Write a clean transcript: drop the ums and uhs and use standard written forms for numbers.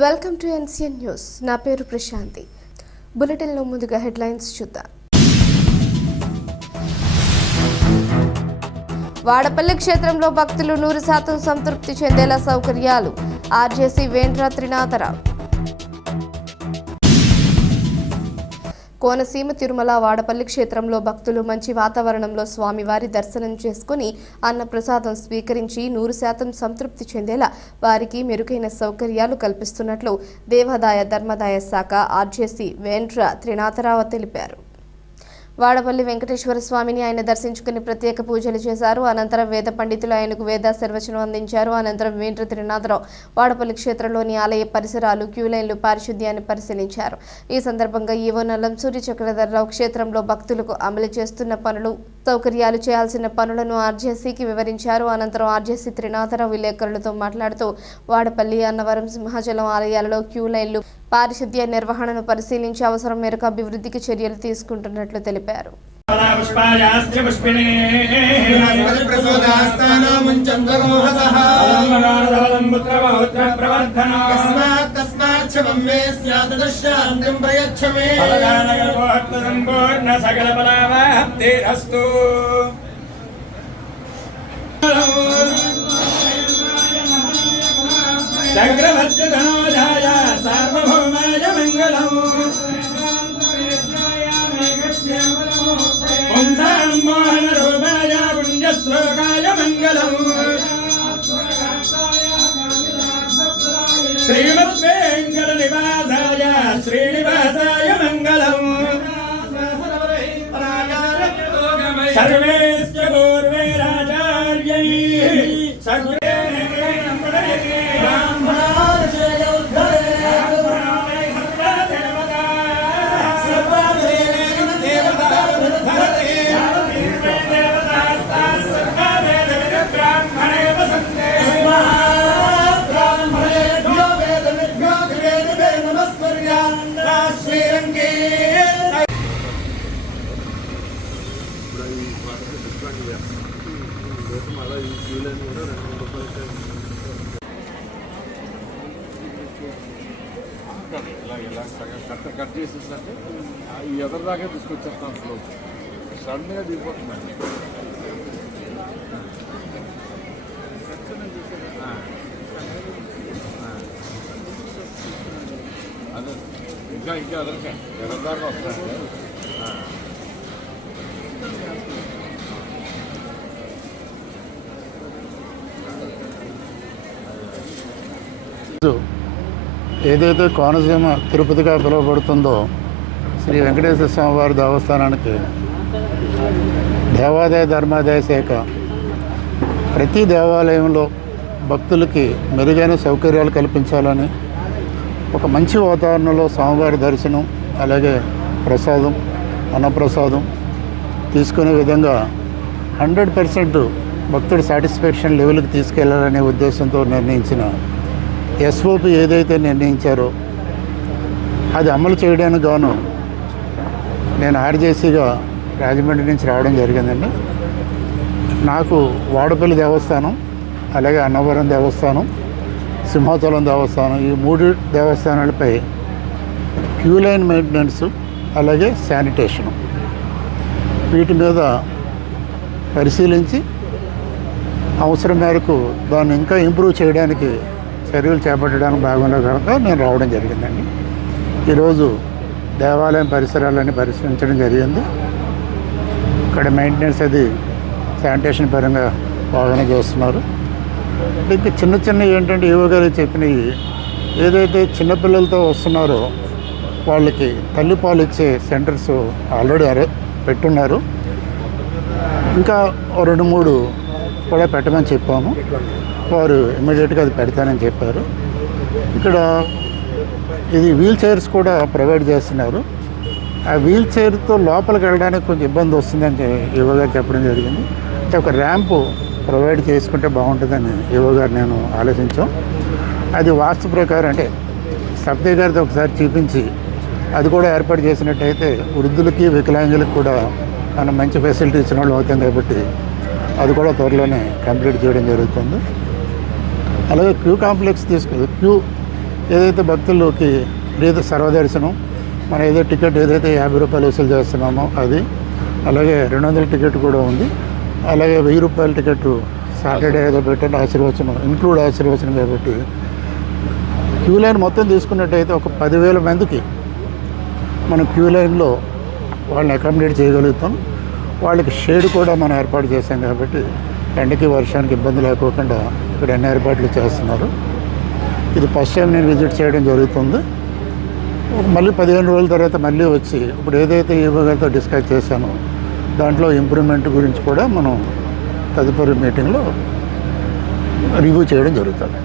Welcome to NCN news. నా పేరు ప్రశాంతి. బులెటిన్లో ముందుగా హెడ్లైన్స్ చూద్దాం. వాడపల్లి క్షేత్రంలో భక్తులు 100% సంతృప్తి చెందేలా సౌకర్యాలు. ఆర్జేసీ వేంద్ర త్రినాథరావు. కోనసీమ తిరుమల వాడపల్లి క్షేత్రంలో భక్తులు మంచి వాతావరణంలో స్వామివారి దర్శనం చేసుకుని అన్నప్రసాదం స్వీకరించి 100% సంతృప్తి చెందేలా వారికి మెరుగైన సౌకర్యాలు కల్పిస్తున్నట్లు దేవాదాయ ధర్మాదాయ శాఖ ఆర్జేసీ వేంద్ర త్రినాథరావు తెలిపారు. వాడపల్లి వెంకటేశ్వర స్వామిని ఆయన దర్శించుకుని ప్రత్యేక పూజలు చేశారు. అనంతరం వేద పండితులు ఆయనకు వేదాశీర్వచనం అందించారు. అనంతరం వేంద్ర త్రినాథరావు వాడపల్లి క్షేత్రంలోని ఆలయ పరిసరాలు, క్యూలైన్లు, పారిశుద్ధ్యాన్ని పరిశీలించారు. ఈ సందర్భంగా ఈవో నల్లం సూర్య చక్రధరరావు క్షేత్రంలో భక్తులకు అమలు చేస్తున్న పనులు, సౌకర్యాలు చేయాల్సిన పనులను ఆర్జేసీకి వివరించారు. అనంతరం ఆర్జేసీ త్రినాథరావు విలేకరులతో మాట్లాడుతూ వాడపల్లి, అన్నవరం, సింహాచలం ఆలయాలలో క్యూలైన్లు, పారిశుద్ధ్య నిర్వహణను పరిశీలించి అవసరం మేరకు అభివృద్ధికి చర్యలు తీసుకుంటున్నట్లు తెలిపారు. చక్రవర్తి ధనోజాయ సార్వభౌమాయ మంగళం. పుంసాం మోహన రూపాయ పుణ్యశ్లోకాయ మంగళం. శ్రీమద్ వెంకట నివాసాయ శ్రీనివాసాయ మంగళం. సర్వేస్య పూర్వైరాచార్యై కట్ చేసేసంటే ఈ ఎదరిదాకా తీసుకొచ్చేస్తాను. స్లో సడన్గా దిగిపోతుందండి. అదే ఇంకా ఎదరికా ఎదరిదాకా వస్తాయండి. ఏదైతే కోనసీమ తిరుపతిగా పిలువబడుతుందో శ్రీ వెంకటేశ్వర స్వామివారి దేవస్థానానికి దేవాదాయ ధర్మాదాయ శాఖ ప్రతి దేవాలయంలో భక్తులకి మెరుగైన సౌకర్యాలు కల్పించాలని, ఒక మంచి వాతావరణంలో స్వామివారి దర్శనం, అలాగే ప్రసాదం, అన్నప్రసాదం తీసుకునే విధంగా 100% భక్తుడి సాటిస్ఫాక్షన్ లెవెల్కి తీసుకెళ్లాలనే ఉద్దేశంతో నిర్ణయించిన ఎస్ఓపి ఏదైతే నిర్ణయించారో అది అమలు చేయడానికి గాను నేను ఆర్జేసీగా రాజమండ్రి నుంచి రావడం జరిగిందండి. నాకు వాడపల్లి దేవస్థానం, అలాగే అన్నవరం దేవస్థానం, సింహాచలం దేవస్థానం, ఈ 3 దేవస్థానాలపై క్యూలైన్ మెయింటెనెన్స్, అలాగే శానిటేషను, వీటి మీద పరిశీలించి అవసరం మేరకు దాన్ని ఇంకా ఇంప్రూవ్ చేయడానికి చర్యలు చేపట్టడానికి భాగంగా కనుక నేను రావడం జరిగిందండి. ఈరోజు దేవాలయం పరిసరాలన్నీ పరిశీలించడం జరిగింది. ఇక్కడ మెయింటెనెన్స్ అది శానిటేషన్ పరంగా బాగానే చేస్తున్నారు. ఇంకా చిన్న చిన్న ఏంటంటే ఈవో గారు చెప్పినవి, ఏదైతే చిన్నపిల్లలతో వస్తున్నారో వాళ్ళకి తల్లిపాలు ఇచ్చే సెంటర్స్ ఆల్రెడీ పెట్టున్నారు. ఇంకా 2-3 కూడా పెట్టమని చెప్పాము. వారు ఇమ్మీడియట్గా అది పెడతానని చెప్పారు. ఇక్కడ ఇది వీల్ చైర్స్ కూడా ప్రొవైడ్ చేస్తున్నారు. ఆ వీల్ చైర్తో లోపలికి వెళ్ళడానికి కొంచెం ఇబ్బంది వస్తుందని ఈవో గారు చెప్పడం జరిగింది. అంటే ఒక ర్యాంపు ప్రొవైడ్ చేసుకుంటే బాగుంటుందని ఈవో గారు నేను ఆలోచించాం. అది వాస్తు ప్రకారం అంటే సబ్దే గారితో ఒకసారి చూపించి అది కూడా ఏర్పాటు చేసినట్టయితే వృద్ధులకి, వికలాంగులకు కూడా మనం మంచి ఫెసిలిటీ ఇచ్చిన వాళ్ళు అవుతాం కాబట్టి అది కూడా త్వరలోనే కంప్లీట్ చేయడం జరుగుతుంది. అలాగే క్యూ కాంప్లెక్స్ ఏదైతే భక్తులకి ఏదైతే సర్వదర్శనం మనం ఏదో టికెట్ ఏదైతే 50 రూపాయలు వసూలు చేస్తున్నామో అది, అలాగే 200 టికెట్ కూడా ఉంది, అలాగే 1000 రూపాయల టికెట్ సాటర్డే ఏదో పెట్టండి ఆశీర్వచనం ఇంక్లూడ్ ఆశీర్వచనం కాబట్టి క్యూ లైన్ మొత్తం తీసుకున్నట్టయితే ఒక 10,000 మందికి మనం క్యూ లైన్లో వాళ్ళని అకామిడేట్ చేయగలుగుతాం. వాళ్ళకి షేడ్ కూడా మనం ఏర్పాటు చేశాం కాబట్టి ఎండకి వర్షానికి ఇబ్బంది లేకోకుండా ఇక్కడ అన్ని ఏర్పాట్లు చేస్తున్నారు. ఇది ఫస్ట్ టైం నేను విజిట్ చేయడం జరుగుతుంది. మళ్ళీ 15 రోజుల తర్వాత మళ్ళీ వచ్చి ఇప్పుడు ఏదైతే ఈవో గారితో డిస్కస్ చేశానో దాంట్లో ఇంప్రూవ్మెంట్ గురించి కూడా మనం తదుపరి మీటింగ్లో రివ్యూ చేయడం జరుగుతుంది.